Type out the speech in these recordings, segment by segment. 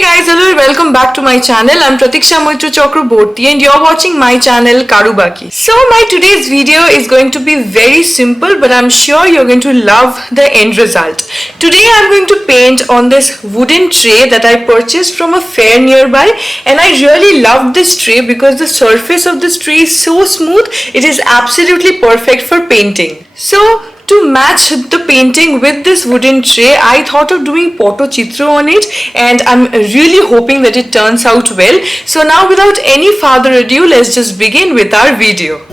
Guys, hello and welcome back to my channel. I'm Pratiksha Chakraborty and you're watching my channel Karubaki. So my today's video is going to be very simple, but I'm sure you're going to love the end result. Today I'm going to paint on this wooden tray that I purchased from a fair nearby, and I really loved this tray because the surface of this tray is so smooth. It is absolutely perfect for painting. So to match the painting with this wooden tray, I thought of doing Patachitra on it, and I'm really hoping that it turns out well. So now without any further ado, let's just begin with our video.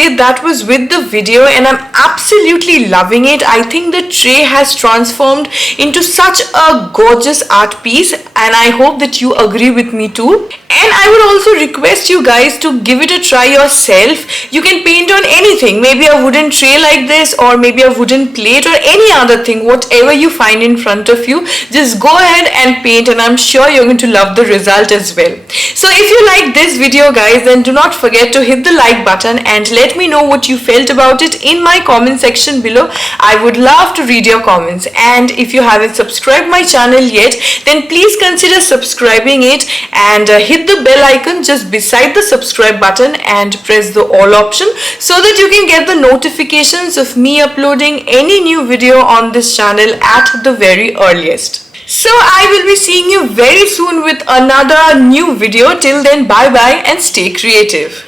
say that was with the video, and I'm absolutely loving it. I think the tray has transformed into such a gorgeous art piece, and I hope that you agree with me too. And I would also request you guys to give it a try yourself. You can paint on anything, maybe a wooden tray like this, or maybe a wooden plate, or any other thing, whatever you find in front of you. Just go ahead and paint, and I'm sure you're going to love the result as well. So if you like this video guys, then do not forget to hit the like button and let me know what you felt about it in my comment section below. I would love to read your comments. And if you haven't subscribed my channel yet, then please consider subscribing it, and hit the bell icon just beside the subscribe button and press the all option so that you can get the notifications of me uploading any new video on this channel at the very earliest. So I will be seeing you very soon with another new video. Till then, bye bye and stay creative.